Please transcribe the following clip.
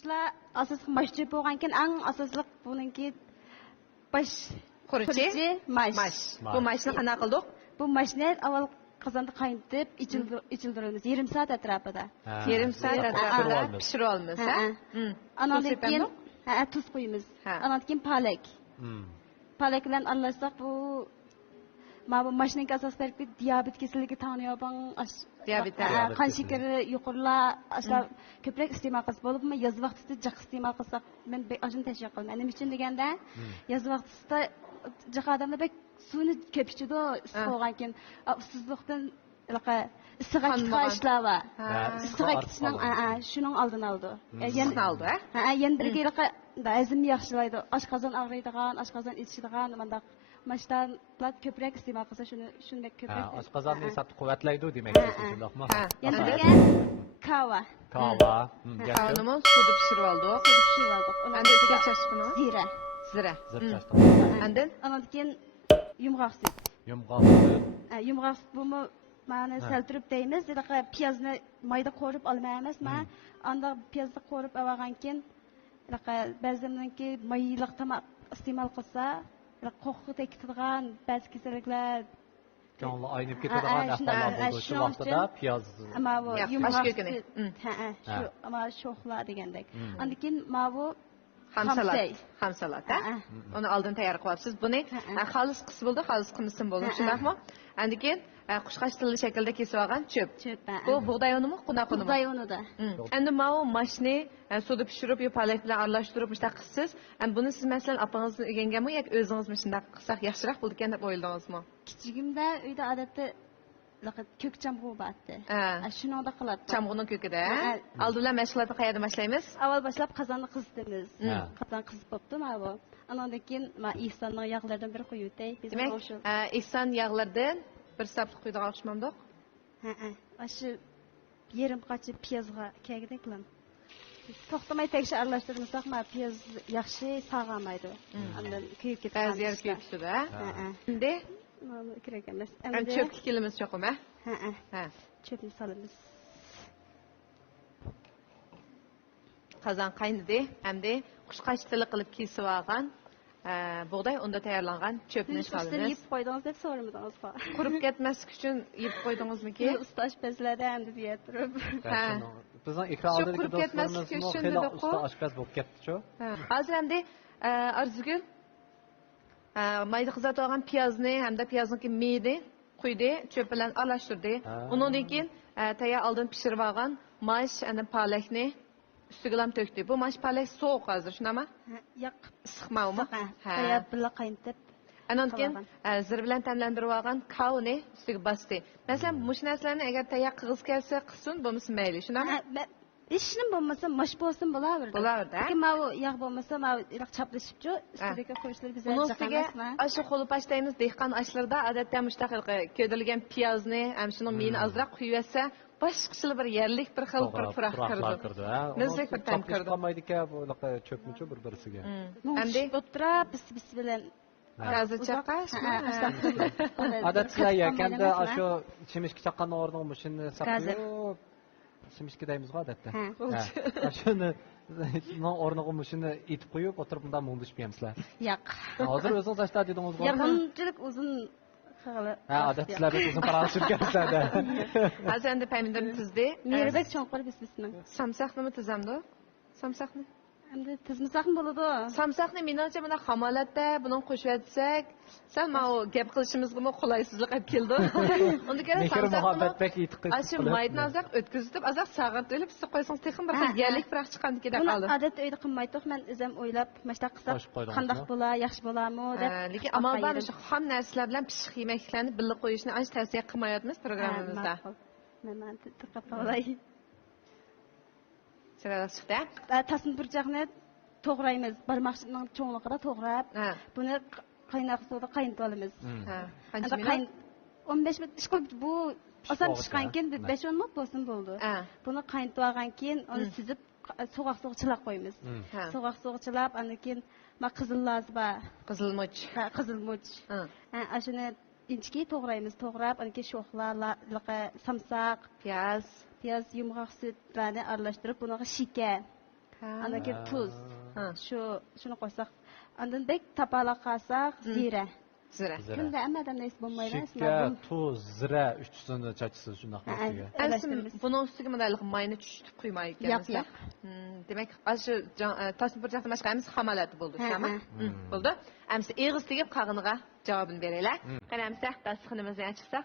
Şuşlar asas maşçı bo'lganken eng asosli buningki baş Quruchi maş. Bu mashni qanaqa qildik? Bu maşni avval qozonda qaynatib ichildiramiz yarım saat atrofida. Yarım saat atrofida pishirib olamiz, ha? Andan keyin tuz qo'yamiz. Andan keyin palak. Palak bilan aralashsak bu bu mashinaga asoslar diabet kasalligi tanıyaban Diabet qon shakari yuqorilar ashlar ko'proq iste'mol qilsa bo'libmi yoz vaqtida jiq iste'mol qilsak men ashuni tashviq qilaman nima uchun deganda yoz vaqtida jiq odamlar bek suvni ko'p ichadi issiq bo'lgan keyin ufsizlikdan issiq ishlar bor issiq ketishning shuning oldini oldi yana birga azm yaxshilaydi oshqozon og'riydigan oshqozon ichishadigan mandaq mashtalar ko'proq iste'mol qilsa shunday ko'proq oshqozonni esa quvvatlaydi demak shundaqmi yana birga kava Kavnimi suvda pishirib oldik. Endi o'tkazasiz buni? Zira. Ondan keyin yumg'oq sut. Yumg'oq sut bumi ma'ni sal turib deymiz. Piyozni mayda qo'rib olmaymiz. Men anda piyozni qo'rib olgan keyin ba'zanki mayliq tomoq iste'mol qilsa, qo'rqib tektirgan ba'zi kasalliklar Canlı aynı ketadigan ahvollar bo'ldi shu vaqtida piyoz ama bu yumg'oq shu ama sho'xlar degandek. Undan keyin bu ham salat, ha? Uni oldin tayyor qilyapsiz. Buni xolis qilsa bo'ldi, xolis qilmasin bo'ldi, shundaqmi? Undan keyin qushqash tilli shaklda kesib olgan cho'p. Bu bug'doy unimi, qunoq unimi? Bug'doy unida. Endi bu mashni suvda pishirib, palak bilan aralashtirib mushtaq qilsiz. Buni siz masalan opangizning o'rganganmi yoki o'zingizmi shunday qilsak yaxshiroq bo'ldi ekan deb o'yladingizmi? Kichigimda uyda odatda ko'k chamg'u bordi. Shuningda qiladi. Chamg'uning ko'kida. Oldindan mashg'ulotni qayerda boshlaymiz? Avval boshlab qozonni qizitamiz. Qozon qizib bo'pti mana bu. Andan keyin ihsonning yog'laridan biri qo'yib o'tay. Demak, ihson yog'lardan bir sap quydigan o'xshamamdiq? Shu yarim qachi piyozga kerakdek qilam. To'xtamay tekshir aralashtirmasak, piyoz yaxshi sog'amaydi. Andan kuyib ketadi. Ba'zi yer kuyib ketadi. Endi kerak emas. Endi cho'p tikilimiz cho'qim, Cho'pni solamiz. Qozon qaynadi. Endi qushqash tili qilib kesib olgan bug'doy unda tayyorlangan cho'pni solamiz. Siz yeb qo'ydingiz deb so'ramadingiz. Qurib ketmaslik uchun yeb qo'ydingizmi-ki? Usta oshpazlarda endi deya turib. Bizning ekran oldidagi do'stlarimiz xeyli usta oshpaz bo'lib ketdi-ku. Hozir endi Arzugul mayda qizartib olgan piyozni hamda piyozniki meyni quydi, cho'p bilan aralashtirdi. Undan keyin tayyor oldin pishirib olgan mash ana palakni ustiga ham to'kdi. Bu mash palak sovuq hozir, shunami? Yo'q, issiqmavmi? Tayyor bilan qaynatib. Undan keyin zir bilan ta'mlantirib olgan kavni ustiga bosdi. Masalan, mush narsalarni agar tayyor qilg'iz kelsa, qilsin, bo'lmasa mayli, shunami? Ishnim bo'lmasa, mosh bo'lsin bo'laverdi. Lekin bu yog' bo'lmasa, chaplashibchi, ustiga qo'yishlar bizga emasmi? Ashu qo'lpash deymiz, dehqon ashlarda odatda mushtaq ko'dirilgan piyozni, ham shuni meni ozroq quyib yetsa, boshqacha bir yerlik bir xil bir puroq kirdi. Nizlik bir tam kirdi. Qolmaydi ekan bu cho'pmichu bir-birisiga. Endi o'tirib bis bilan hozir chaqash. Odatda yakanda ashu chimishki chaqqan o'rniga mushini saqlab chimishki deymiz odatda. Shuni o'rniga mushini etib qo'yib o'tirib bundan mundishmayamsizlar. Yo'q. Hozir o'zingiz ashta dedingizmi? Yaqinchilik uzun odatda uzun paraq surkansizlar. Hozir endi pomidorni tuzdi. Merbek cho'nqir bismisning. Samsaqni tuzamdi? Samsaqni? Endi tuzmasaqmi bo'ladi. Samsaqni menimcha buni xamolatda buni qo'shib etsak, sal mana gap qilishimizga qulaysizlik olib keldi. Unda kerak samsaqni. Ashu maydani azaq o'tkazib, azaq sag'at o'lib siz qo'ysangiz texnik bir xil yerlik biroq chiqqandiki deb qoldi. Buni odatda uyda qilmaydiq. Men o'zim o'ylab, mashta qilsam qanday bo'lar, yaxshi bo'larmi deb. Lekin amal bor shu xam narsalar bilan pishiq yemeklarni birga qo'yishni ancha tavsiya qilmayapmiz programmamizda. Men tiqib qolay. Sirasida tasni burchaqni to'g'raymiz. Barmoqning cho'nligida to'g'rab, buni qaynoq suvda qaynatib olamiz. 15 minut ishqilib bu oson pishgan keyin 5-10 minut bo'lsin bo'ldi. Buni qaynatib olgan keyin uni sizib so'g'oq chilab qo'yamiz. So'g'oq chilab, undan keyin qizilloz bor. Qizilmuch. Qizilmuch. Shuni inchki to'g'raymiz. To'g'rab, undan keyin sho'xlar, samsaq, piyoz, yumg'oq sutlarni aralashtirib, buni shakar Andan keyin tuz. Ha. Şunu qo'ysak. Andan bek tapala qalsak, zira. Zira. Kunda hammadan nesi bo'lmaydi. Şeker, tuz, zira üçüsünü çaçısız şunaq üstüge. Bunun üstüge madalıq mayını çüştüp qo'ymaygan. Yo'q. Demak, aşı tasma bir yaxşı başqamiz xamalatı bo'ldi, şama. Bo'ldi. Amsa eg'iz tegib qag'iniga javobini beraylar. Qanamsa dasxinimizni ochsak.